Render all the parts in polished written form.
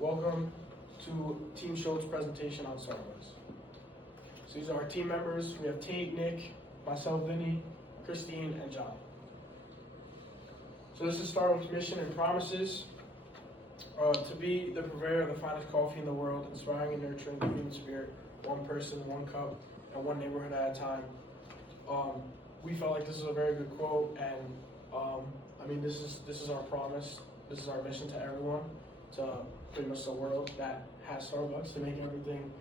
Welcome to Team Schultz's presentation on Starbucks. So these are our team members. We have Tate, Nick, myself, Vinny, Christine, and John. So this is Starbucks' mission and promises to be the purveyor of the finest coffee in the world, inspiring and nurturing the human spirit, one person, one cup, and one neighborhood at a time. We felt like this is a very good quote, and this is our promise. This is our mission to everyone, to pretty much the world that has Starbucks, to make everything,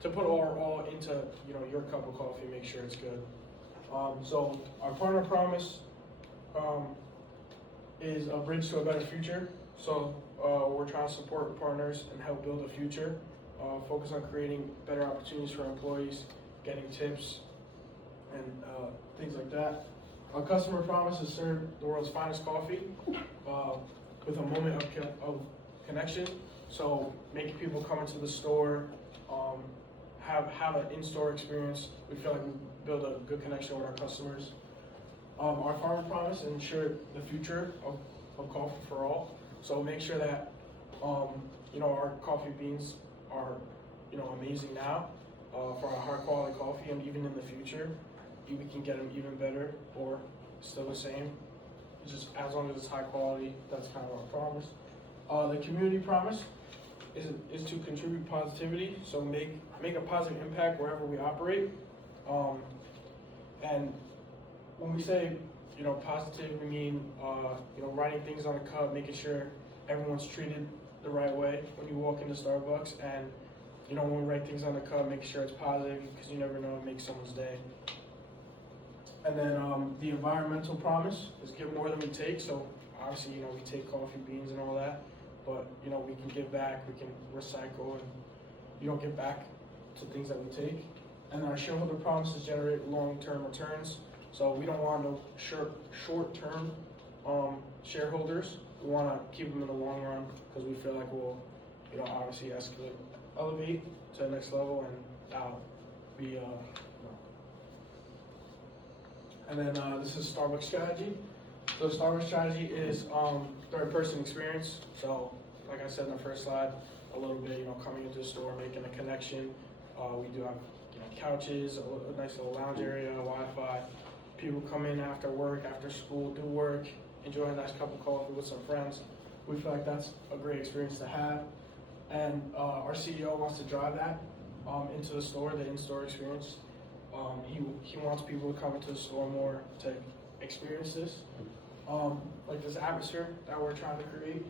to put our all into your cup of coffee, make sure it's good. So our partner promise is a bridge to a better future. So we're trying to support partners and help build a future. Focus on creating better opportunities for employees, getting tips, and things like that. Our customer promise is serve the world's finest coffee with a moment of connection. So making people come into the store, have an in-store experience. We feel like we build a good connection with our customers. Our farmer promise is ensure the future of coffee for all. So make sure that our coffee beans are amazing now for our high quality coffee, and even in the future we can get them even better or still the same. Just as long as it's high quality, that's kind of our promise. The community promise is to contribute positivity, so make a positive impact wherever we operate. And when we say positive, we mean writing things on a cup, making sure everyone's treated the right way when you walk into Starbucks, and when we write things on the cup, make sure it's positive, because you never know, it makes someone's day. And then the environmental promise is give more than we take. So obviously, we take coffee beans and all that, but we can give back, we can recycle, and give back to things that we take. And our shareholder promise is generate long-term returns. So we don't want no short-term shareholders. We want to keep them in the long run, because we feel like we'll, obviously elevate to the next level, and that'll be And then this is Starbucks strategy. So Starbucks strategy is third-person experience. So like I said in the first slide, a little bit, coming into the store, making a connection. We do have couches, a nice little lounge area, Wi-Fi. People come in after work, after school, do work, enjoy a nice cup of coffee with some friends. We feel like that's a great experience to have. And our CEO wants to drive that into the store, the in-store experience. He wants people to come into the store more to experience this, like this atmosphere that we're trying to create.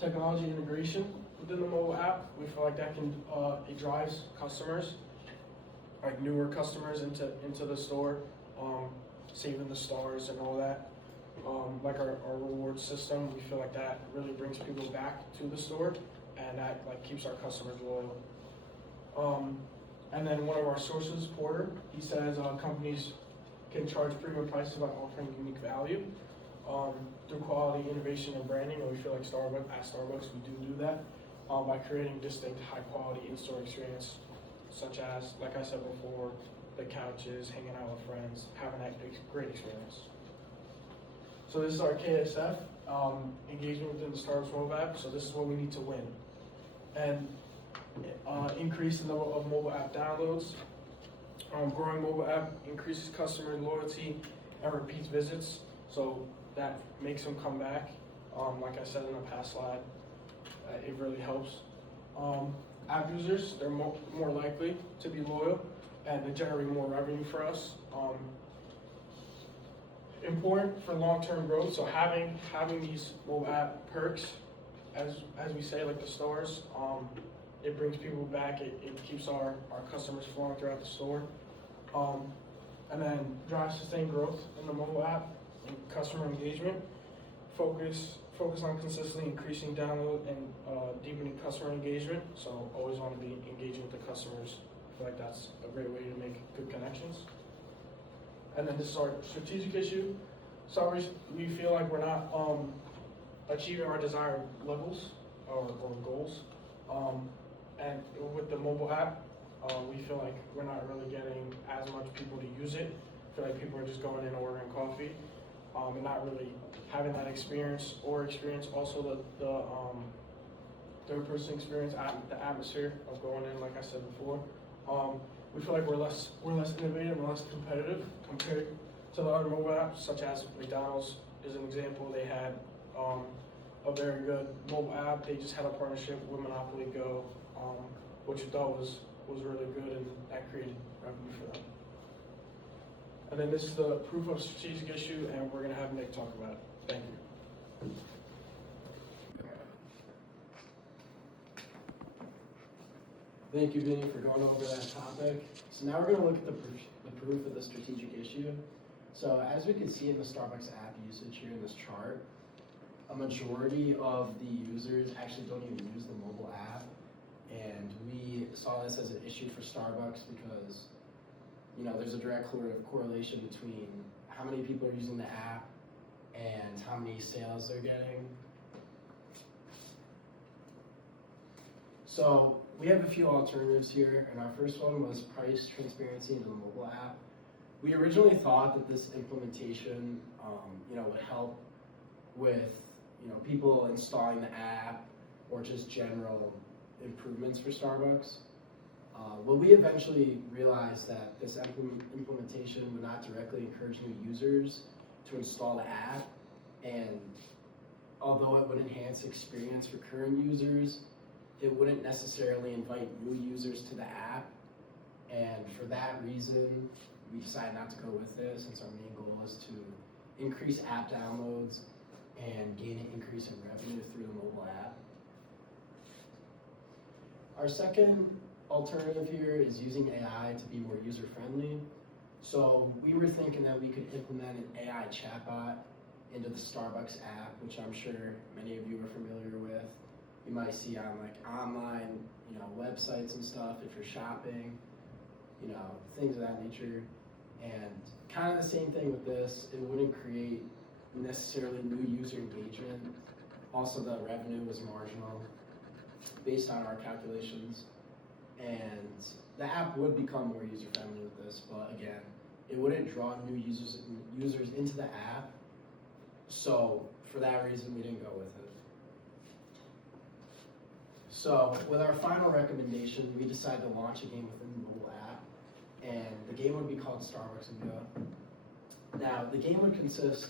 Technology integration within the mobile app, we feel like that can it drives customers, like newer customers, into the store, saving the stars and all that. Like our reward system, we feel like that really brings people back to the store, and that keeps our customers loyal. And then one of our sources, Porter, he says companies can charge premium prices by offering unique value through quality, innovation, and branding. And we feel like at Starbucks, we do that by creating distinct, high-quality in-store experience, such as, like I said before, the couches, hanging out with friends, having that great experience. So this is our KSF, engagement within the Starbucks mobile app. So this is what we need to win. And increase the number of mobile app downloads. Growing mobile app increases customer loyalty and repeats visits, so that makes them come back. Like I said in the past slide, it really helps. App users, they're more likely to be loyal, and they generate more revenue for us. Important for long-term growth, so having these mobile app perks, as we say, like the stars, it brings people back, it keeps our customers flowing throughout the store. And then drive sustained growth in the mobile app and customer engagement. Focus on consistently increasing download and deepening customer engagement. So always want to be engaging with the customers. I feel like that's a great way to make good connections. And then this is our strategic issue. So we feel like we're not achieving our desired levels or goals. And with the mobile app, we feel like we're not really getting as much people to use it. I feel like people are just going in and ordering coffee, and not really having that experience, or experience also third-person experience, the atmosphere of going in, like I said before. We feel like we're less innovative and less competitive compared to the other mobile apps, such as McDonald's is an example. They had a very good mobile app. They just had a partnership with Monopoly Go, which we thought was really good, and that created revenue for them. And then this is the proof of strategic issue, and we're going to have Nick talk about it. Thank you. Thank you, Vinny, for going over that topic. So now we're going to look at the proof of the strategic issue. So as we can see in the Starbucks app usage here in this chart, a majority of the users actually don't even use the mobile app. And we saw this as an issue for Starbucks because, you know, there's a direct correlation between how many people are using the app and how many sales they're getting. So we have a few alternatives here, and our first one was price transparency into the mobile app. We originally thought that this implementation, would help with, people installing the app or just general improvements for Starbucks. But we eventually realized that this implementation would not directly encourage new users to install the app, and although it would enhance experience for current users, it wouldn't necessarily invite new users to the app. And for that reason, we decided not to go with this, since our main goal is to increase app downloads and gain an increase in revenue through the mobile app. Our second alternative here is using AI to be more user-friendly. So we were thinking that we could implement an AI chatbot into the Starbucks app, which I'm sure many of you are familiar with. You might see on online, websites and stuff if you're shopping, things of that nature. And kind of the same thing with this, it wouldn't create necessarily new user engagement. Also, the revenue was marginal based on our calculations. And the app would become more user-friendly with this, but again, it wouldn't draw new users into the app. So for that reason, we didn't go with it. So with our final recommendation, we decided to launch a game within the mobile app, and the game would be called Starbucks and Go. Now, the game would consist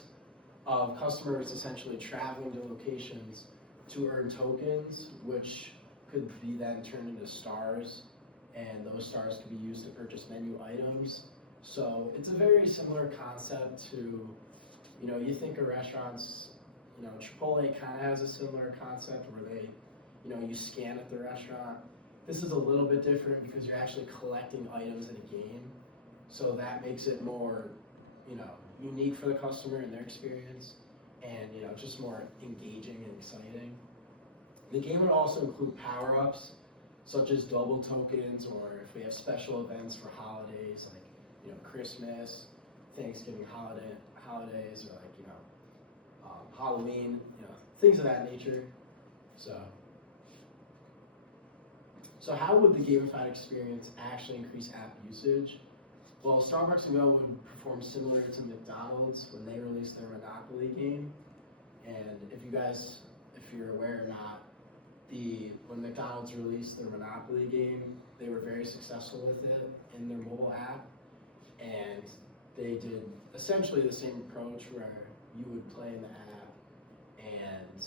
of customers essentially traveling to locations to earn tokens, which could be then turned into stars, and those stars could be used to purchase menu items. So it's a very similar concept to, you think of restaurants, Chipotle kind of has a similar concept where they, you scan at the restaurant. This is a little bit different because you're actually collecting items in a game. So that makes it more, unique for the customer and their experience, and, just more engaging and exciting. The game would also include power-ups, such as double tokens, or if we have special events for holidays, like, Christmas, Thanksgiving holidays, or like, Halloween, things of that nature. So how would the gamified experience actually increase app usage? Well, Starbucks and Go would perform similar to McDonald's when they released their Monopoly game. And if you're aware or not, when McDonald's released their Monopoly game, they were very successful with it in their mobile app. And they did essentially the same approach where you would play in the app. And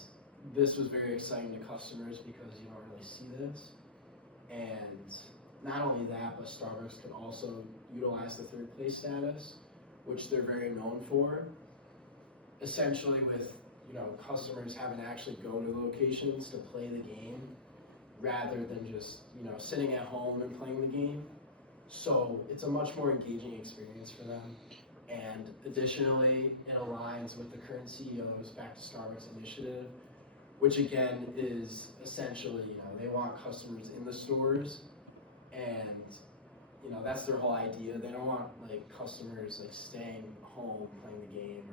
this was very exciting to customers because you don't really see this. And not only that, but Starbucks could also utilize the third place status, which they're very known for. Essentially with, customers having to actually go to locations to play the game rather than just, sitting at home and playing the game. So it's a much more engaging experience for them. And additionally, it aligns with the current CEO's Back to Starbucks initiative, which again is essentially, they want customers in the stores, and that's their whole idea. They don't want customers staying home playing the game,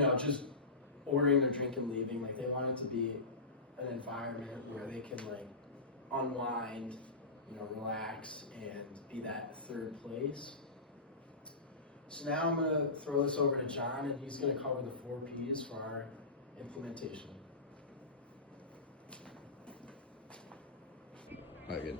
or just ordering their drink and leaving. They want it to be an environment where they can unwind, relax, and be that third place. So now I'm gonna throw this over to John, and he's gonna cover the 4 Ps for our implementation. All right, good.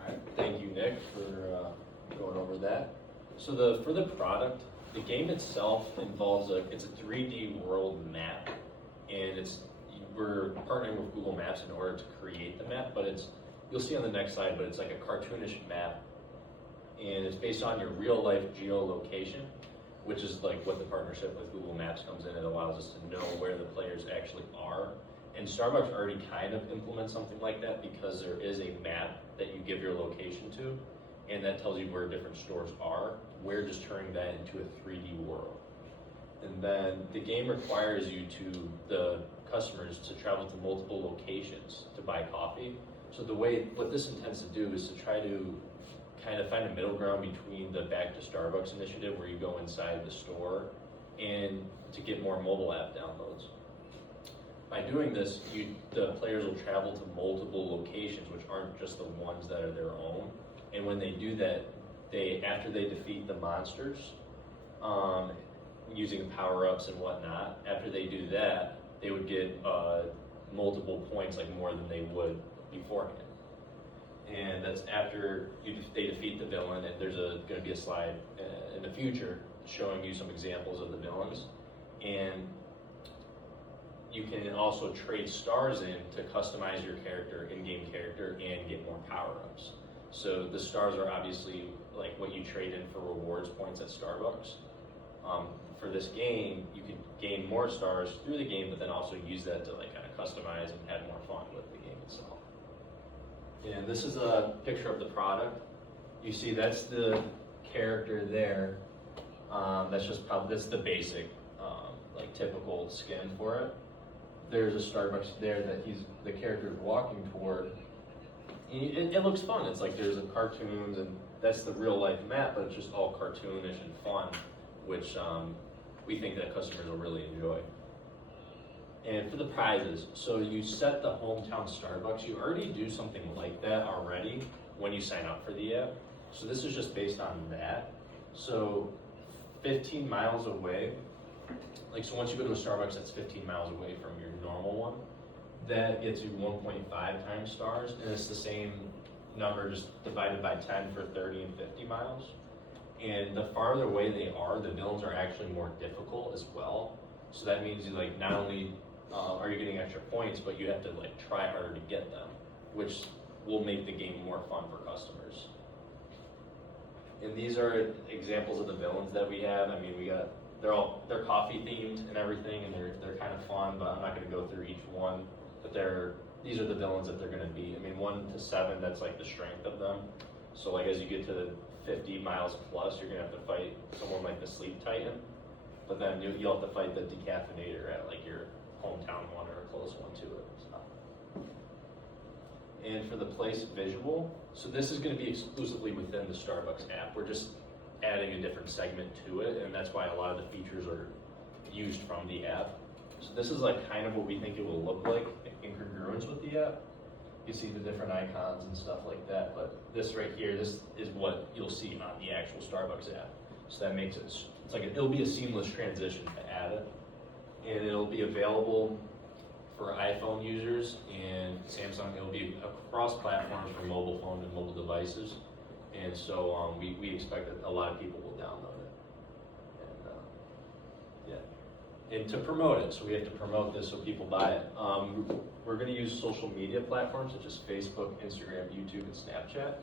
Alright, thank you, Nick, for going over that. So for the product, the game itself involves it's a 3D world map, and we're partnering with Google Maps in order to create the map, but you'll see on the next slide, but it's like a cartoonish map, and it's based on your real life geolocation, which is like what the partnership with Google Maps comes in. It allows us to know where the players actually are. And Starbucks already kind of implements something like that because there is a map that you give your location to, and that tells you where different stores are. We're just turning that into a 3D world. And then the game requires the customers to travel to multiple locations to buy coffee. So what this intends to do is to try to kind of find a middle ground between the Back to Starbucks initiative, where you go inside the store, and to get more mobile app downloads. By doing this, the players will travel to multiple locations, which aren't just the ones that are their own. And when they do that, after they defeat the monsters, using power-ups and whatnot, after they do that, they would get multiple points, like more than they would beforehand. And that's after they defeat the villain, and there's going to be a slide in the future showing you some examples of the villains. And you can also trade stars in to customize your character, in-game character, and get more power-ups. So the stars are obviously like what you trade in for rewards points at Starbucks. For this game, you can gain more stars through the game, but then also use that to like kind of customize and have more fun with the game itself. And this is a picture of the product. You see that's the character there. That's the basic, like typical skin for it. There's a Starbucks there that the character is walking toward. It looks fun. It's like there's cartoons, and that's the real life map, but it's just all cartoonish and fun, which we think that customers will really enjoy. And for the prizes, so you set the hometown Starbucks. You already do something like that already when you sign up for the app. So this is just based on that. So 15 miles away, so once you go to a Starbucks that's 15 miles away from your normal one, that gets you 1.5 times stars, and it's the same number just divided by 10 for 30 and 50 miles. And the farther away they are, the villains are actually more difficult as well. So that means you not only are you getting extra points, but you have to try harder to get them, which will make the game more fun for customers. And these are examples of the villains that we have. I mean, they're coffee themed and everything, and they're kind of fun, but I'm not going to go through each one. But these are the villains that they're going to be. I mean, 1 to 7, that's the strength of them. So as you get to the 50 miles plus, you're going to have to fight someone like the Sleep Titan. But then you'll have to fight the Decaffeinator at your hometown one or a close one to it. So. And for the place visual, so this is going to be exclusively within the Starbucks app. We're just adding a different segment to it, and that's why a lot of the features are used from the app. So this is kind of what we think it will look like in congruence with the app. You see the different icons and stuff like that, but this right here, this is what you'll see on the actual Starbucks app. So that makes it, it'll be a seamless transition to add it. And it'll be available for iPhone users and Samsung. It'll be across platforms for mobile phone and mobile devices. And so we expect that a lot of people will download it. And and to promote it, so we have to promote this so people buy it. We're going to use social media platforms such as Facebook, Instagram, YouTube, and Snapchat.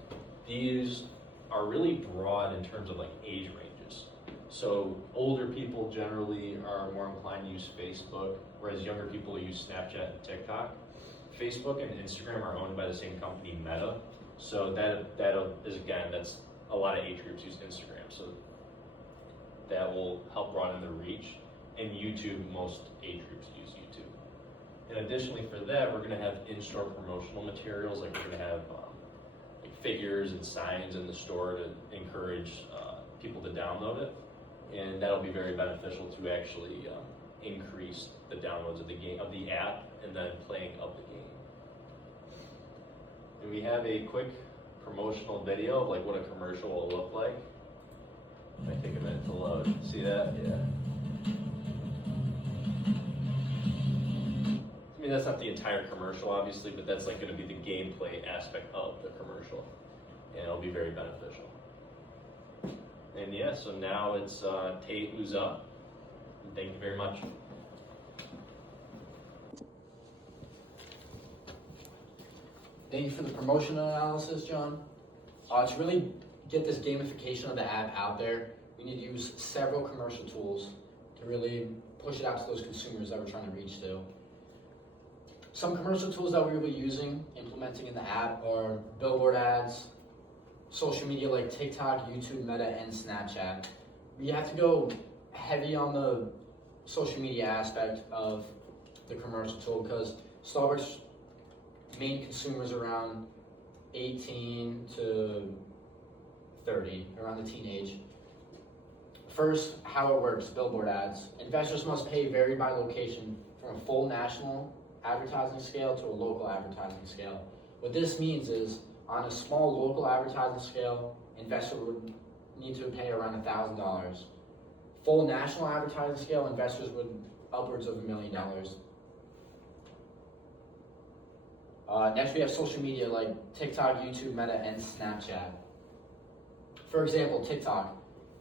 These are really broad in terms of age ranges. So older people generally are more inclined to use Facebook, whereas younger people use Snapchat and TikTok. Facebook and Instagram are owned by the same company, Meta. So that's a lot of age groups use Instagram. So that will help broaden the reach. And YouTube, most age groups use YouTube. And additionally for that, we're going to have in-store promotional materials. We're going to have figures and signs in the store to encourage people to download it. And that'll be very beneficial to actually increase the downloads of the app, and then playing of the game. And we have a quick promotional video of what a commercial will look like. It might take a minute to load. See that? Yeah. mean, that's not the entire commercial, obviously, but that's like gonna be the gameplay aspect of the commercial, and it'll be very beneficial. And yeah, so now it's Tate who's up. Thank you very much. Thank you for the promotional analysis, John. To really get this gamification of the app out there, we need to use several commercial tools to really push it out to those consumers that we're trying to reach to. Some commercial tools that we're really using, implementing in the app, are billboard ads, social media like TikTok, YouTube, Meta, and Snapchat. We have to go heavy on the social media aspect of the commercial tool because Starbucks main consumers around 18 to 30, around the teenage. First, how it works, billboard ads. Investors must pay vary by location from a full national advertising scale to a local advertising scale. What this means is, on a small local advertising scale, investor would need to pay around $1,000. Full national advertising scale, investors would upwards of $1 million. Next, we have social media like TikTok, YouTube, Meta, and Snapchat. For example, TikTok.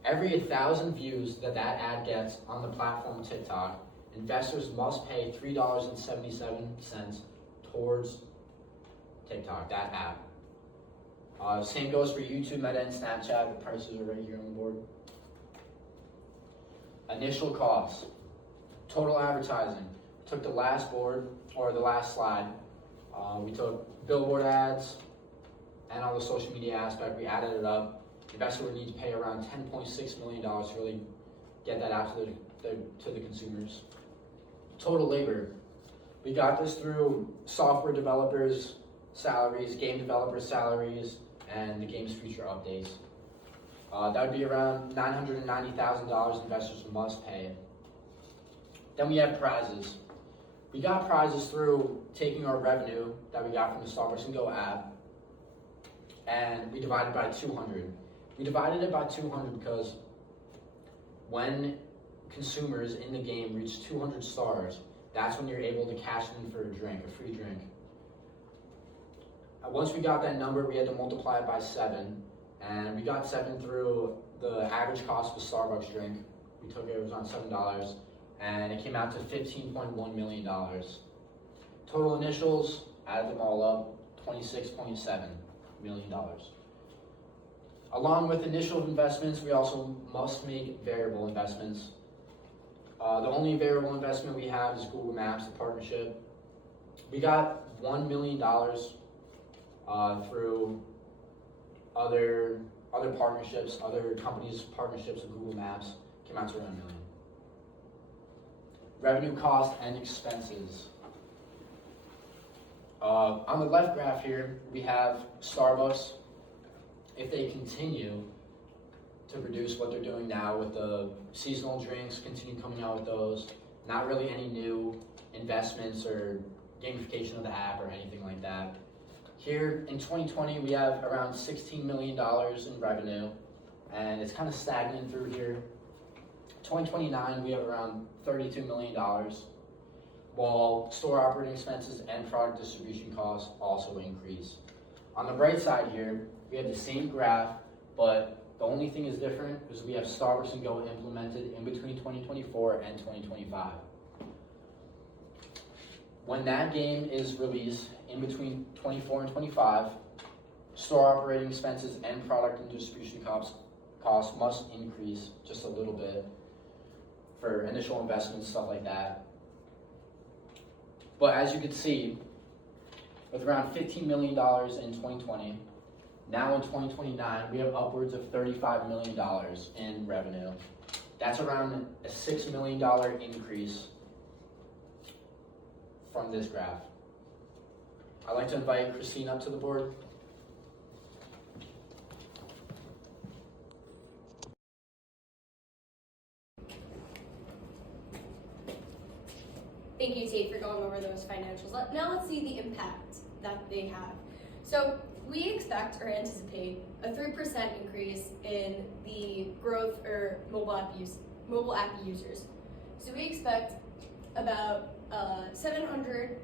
Every 1,000 views that ad gets on the platform TikTok, investors must pay $3.77 towards TikTok, that app. Same goes for YouTube, Meta, and Snapchat. The prices are right here on the board. Initial costs. Total advertising. Took the last board, or the last slide. We took billboard ads and all the social media aspect. We added it up. Investor would need to pay around $10.6 million to really get that out to the consumers. Total labor. We got this through software developers' salaries, game developers' salaries, and the game's future updates. That would be around $990,000 investors must pay. Then we have prizes. We got prizes through taking our revenue that we got from the Starbucks and Go app, and we divided by 200. We divided it by 200 because when consumers in the game reach 200 stars, that's when you're able to cash in for a drink, a free drink. Once we got that number, we had to multiply it by 7, and we got 7 through the average cost of a Starbucks drink. We took it was on $7, and it came out to $15.1 million. Total initials, added them all up, $26.7 million. Along with initial investments, we also must make variable investments. The only variable investment we have is Google Maps, the partnership. We got $1 million through other partnerships, other companies' partnerships with Google Maps. Came out to around $1 million. Revenue, cost, and expenses. On the left graph here, we have Starbucks. If they continue to produce what they're doing now with the seasonal drinks, continue coming out with those, not really any new investments or gamification of the app or anything like that. Here in 2020, we have around $16 million in revenue, and it's kind of stagnant through here. 2029, we have around $32 million, while store operating expenses and product distribution costs also increase. On the right side here, we have the same graph, but the only thing is different is we have Starbucks and Go implemented in between 2024 and 2025. When that game is released in between 24 and 25, store operating expenses and product and distribution costs must increase just a little bit for initial investments, stuff like that. But as you can see, with around $15 million in 2020, now in 2029, we have upwards of $35 million in revenue. That's around a $6 million increase from this graph. I'd like to invite Christine up to the board. Thank you, Tate, for going over those financials. Now let's see the impact that they have. So we expect or anticipate a 3% increase in the growth or mobile app users. So we expect about 700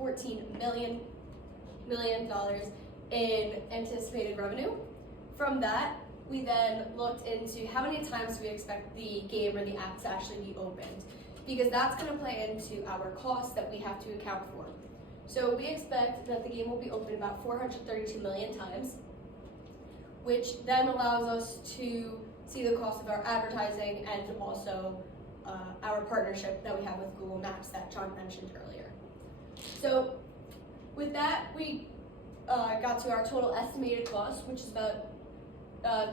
$14 million in anticipated revenue. From that, we then looked into how many times we expect the game or the app to actually be opened, because that's going to play into our costs that we have to account for. So we expect that the game will be opened about 432 million times, which then allows us to see the cost of our advertising and also our partnership that we have with Google Maps that John mentioned earlier. So with that, we got to our total estimated cost, which is about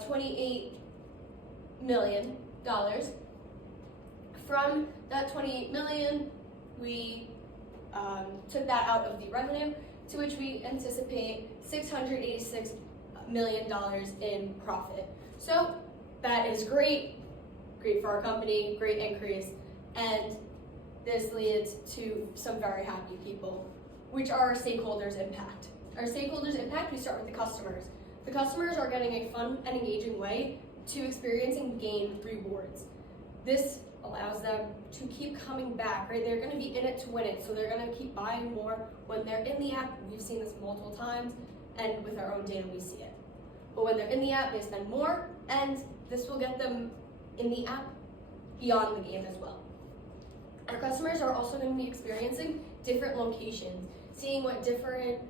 $28 million. From that $28 million, we took that out of the revenue, to which we anticipate $686 million in profit. So that is great for our company, great increase, and this leads to some very happy people, which are our stakeholders impact. Our stakeholders impact, we start with the customers. The customers are getting a fun and engaging way to experience and gain rewards. This allows them to keep coming back, right? They're gonna be in it to win it, so they're gonna keep buying more when they're in the app. We've seen this multiple times, and with our own data, we see it. But when they're in the app, they spend more, and this will get them in the app beyond the game as well. Our customers are also going to be experiencing different locations, seeing what different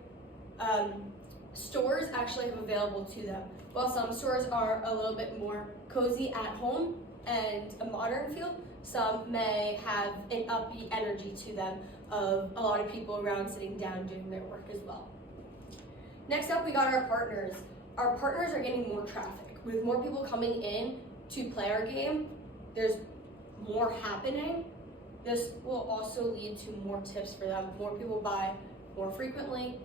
stores actually have available to them. While some stores are a little bit more cozy at home and a modern feel, some may have an upbeat energy to them of a lot of people around sitting down doing their work as well. Next up, we got our partners. Our partners are getting more traffic. With more people coming in to play our game, there's more happening. This will also lead to more tips for them. More people buy more frequently,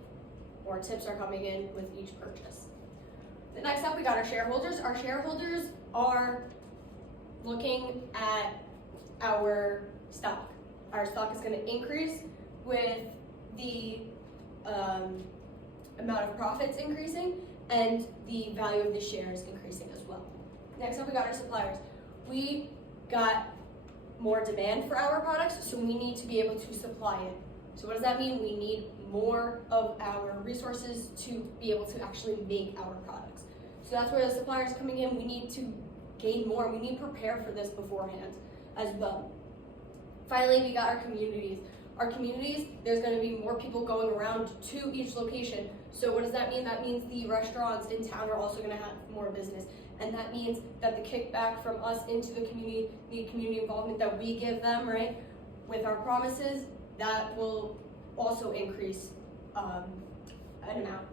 more tips are coming in with each purchase. The next up, we got our shareholders. Our shareholders are looking at our stock. Our stock is going to increase with the amount of profits increasing and the value of the shares increasing as well. Next up, we got our suppliers. We got more demand for our products, so we need to be able to supply it. So what does that mean? We need more of our resources to be able to actually make our products. So that's where the suppliers are coming in. We need to gain more. We need to prepare for this beforehand as well. Finally, we got our communities. Our communities, there's going to be more people going around to each location. So what does that mean? That means the restaurants in town are also going to have more business. And that means that the kickback from us into the community involvement that we give them, right, with our promises, that will also increase an amount.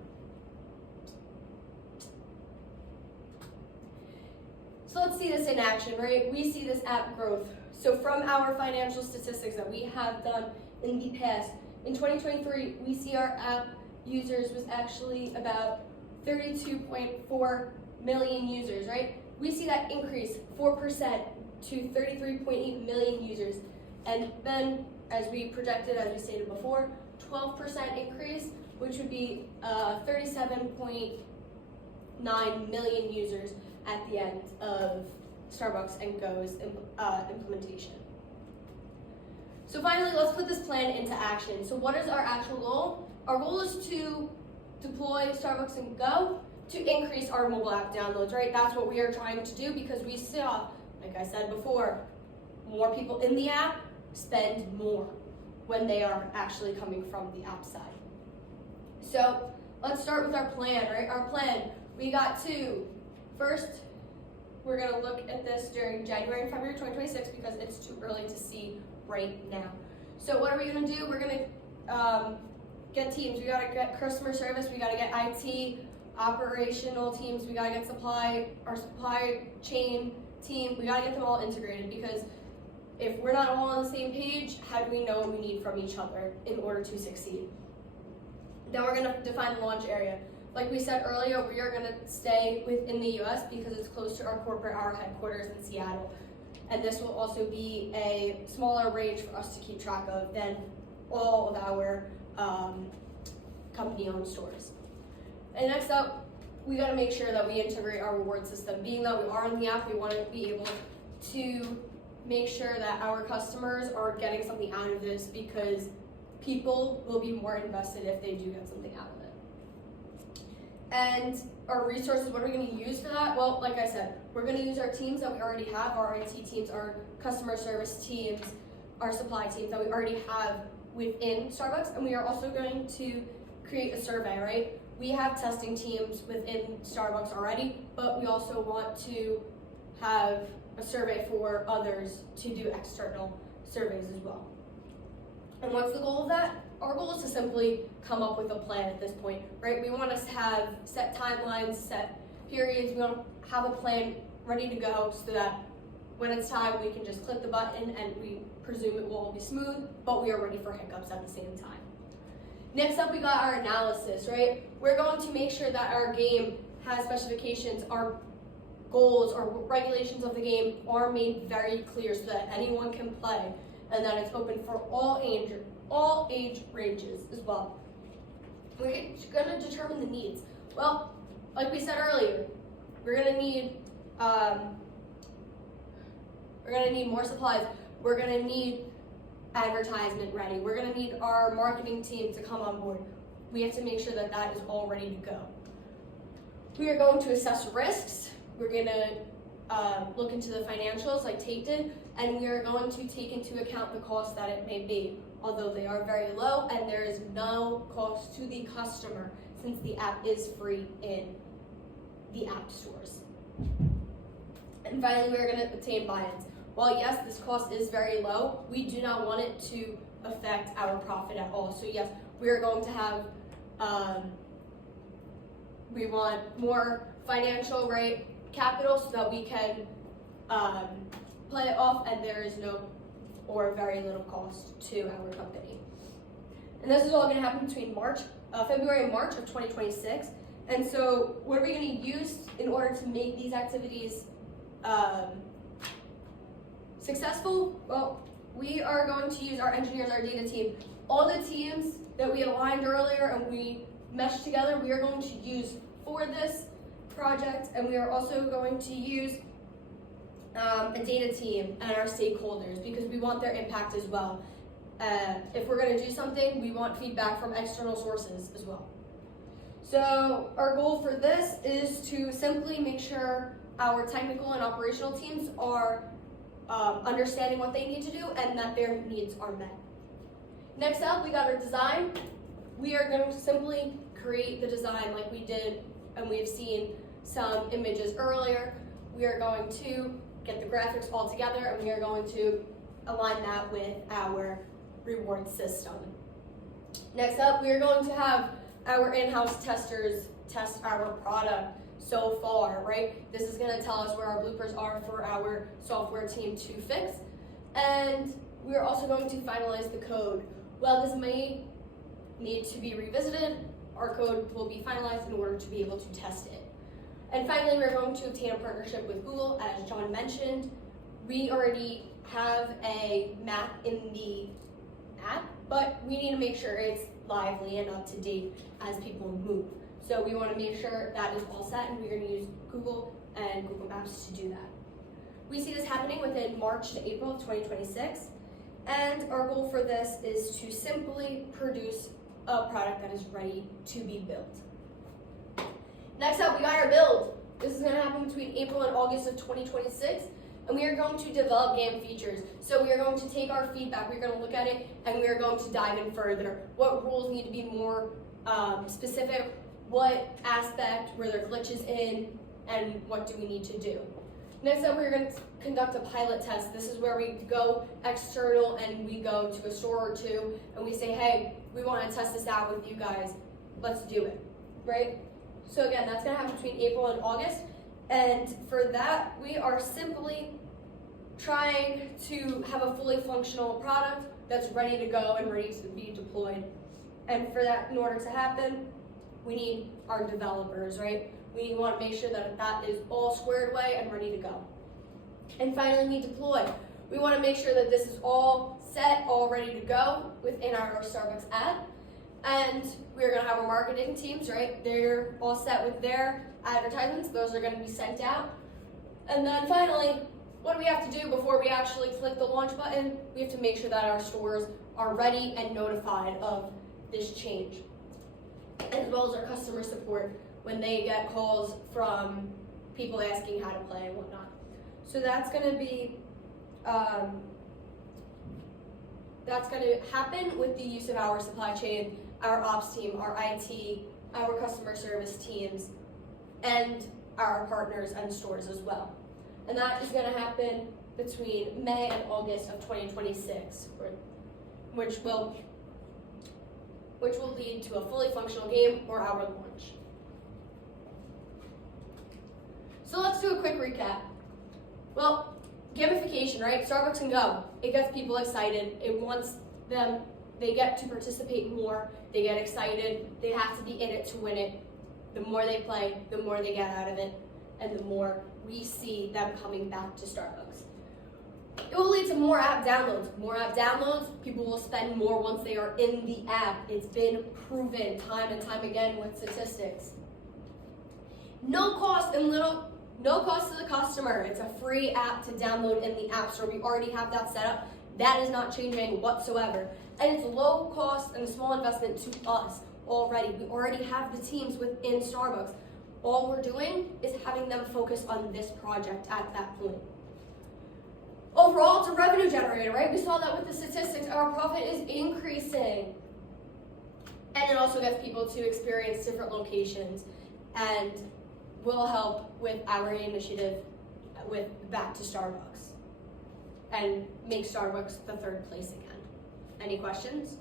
So let's see this in action, right? We see this app growth. So from our financial statistics that we have done in the past, in 2023, we see our app users was actually about 32.4 million users, right? We see that increase 4% to 33.8 million users. And then, as we projected, as we stated before, 12% increase, which would be 37.9 million users at the end of Starbucks and Go's implementation. So finally, let's put this plan into action. So what is our actual goal? Our goal is to deploy Starbucks and Go to increase our mobile app downloads, right? That's what we are trying to do, because we saw, like I said before, more people in the app spend more when they are actually coming from the app side. So let's start with our plan, right? Our plan, we got to, first, we're gonna look at this during January and February 2026 because it's too early to see right now. So what are we gonna do? We're gonna get teams. We gotta get customer service, we gotta get IT, operational teams, we gotta get our supply chain team, we gotta get them all integrated, because if we're not all on the same page, how do we know what we need from each other in order to succeed? Then we're gonna define the launch area. Like we said earlier, we are gonna stay within the US because it's close to our headquarters in Seattle. And this will also be a smaller range for us to keep track of than all of our company-owned stores. And next up, we gotta make sure that we integrate our reward system. Being that we are on the app, we wanna be able to make sure that our customers are getting something out of this, because people will be more invested if they do get something out of it. And our resources, what are we going to use for that? Well, like I said, we're going to use our teams that we already have, our IT teams, our customer service teams, our supply teams that we already have within Starbucks, and we are also going to create a survey, right? We have testing teams within Starbucks already, but we also want to have a survey for others to do external surveys as well. And what's the goal of that? Our goal is to simply come up with a plan at this point, right? We want to have set timelines, set periods. We want to have a plan ready to go so that when it's time, we can just click the button and we presume it will all be smooth, but we are ready for hiccups at the same time. Next up, we got our analysis, right? We're going to make sure that our game has specifications, our goals or regulations of the game are made very clear so that anyone can play and that it's open for all age ranges as well. We're going to determine the needs. Well, like we said earlier, we're going to need more supplies. We're going to need advertisement ready. We're going to need our marketing team to come on board. We have to make sure that that is all ready to go. We are going to assess risks. We're going to look into the financials like Tate did, and we are going to take into account the cost that it may be, although they are very low and there is no cost to the customer since the app is free in the app stores. And finally, we're going to obtain buy-ins. While yes, this cost is very low, we do not want it to affect our profit at all. So yes, we are going to have, we want more financial capital so that we can play it off and there is no or very little cost to our company. And this is all going to happen between February and March of 2026. And so what are we going to use in order to make these activities successful? Well, we are going to use our engineers, our data team, all the teams that we aligned earlier and we meshed together, we are going to use for this project, and we are also going to use a data team and our stakeholders because we want their impact as well. If we're going to do something, we want feedback from external sources as well. So our goal for this is to simply make sure our technical and operational teams are understanding what they need to do and that their needs are met. Next up, we got our design. We are going to simply create the design like we did, and we've seen some images earlier. We are going to get the graphics all together and we are going to align that with our reward system. Next up, we are going to have our in-house testers test our product so far, right? This is going to tell us where our bloopers are for our software team to fix. And we're also going to finalize the code. While this may need to be revisited, our code will be finalized in order to be able to test it. And finally, we're going to obtain a partnership with Google, as John mentioned. We already have a map in the app, but we need to make sure it's lively and up to date as people move. So we want to make sure that is all set, and we're going to use Google and Google Maps to do that. We see this happening within March to April of 2026, and our goal for this is to simply produce a product that is ready to be built. Next up, we got our build. This is going to happen between April and August of 2026, and we are going to develop game features. So we are going to take our feedback, we're going to look at it, and we are going to dive in further. What rules need to be more specific? What aspect were there glitches in, and what do we need to do? Next up, we're going to conduct a pilot test. This is where we go external and we go to a store or two and we say, hey, we want to test this out with you guys. Let's do it, right? So again, that's going to happen between April and August. And for that, we are simply trying to have a fully functional product that's ready to go and ready to be deployed. And for that, in order to happen, we need our developers, right? We want to make sure that that is all squared away and ready to go. And finally, we deploy. We want to make sure that this is all set, all ready to go within our Starbucks app. And we're going to have our marketing teams, right? They're all set with their advertisements. Those are going to be sent out. And then finally, what do we have to do before we actually click the launch button? We have to make sure that our stores are ready and notified of this change, as well as our customer support when they get calls from people asking how to play and whatnot. So that's going to be that's going to happen with the use of our supply chain, our ops team, our IT, our customer service teams, and our partners and stores as well. And that is going to happen between May and August of 2026, which will lead to a fully functional game or our launch. So let's do a quick recap. Well, gamification, right? Starbucks and Go. It gets people excited. It wants them, they get to participate more. They get excited. They have to be in it to win it. The more they play, the more they get out of it, and the more we see them coming back to Starbucks. It will lead to more app downloads. More app downloads, people will spend more once they are in the app. It's been proven time and time again with statistics. No cost to the customer. It's a free app to download in the App Store. We already have that set up. That is not changing whatsoever. And it's low cost and a small investment to us already. We already have the teams within Starbucks. All we're doing is having them focus on this project at that point. Overall, it's a revenue generator, right? We saw that with the statistics. Our profit is increasing. And it also gets people to experience different locations and will help with our initiative with Back to Starbucks and make Starbucks the third place again. Any questions?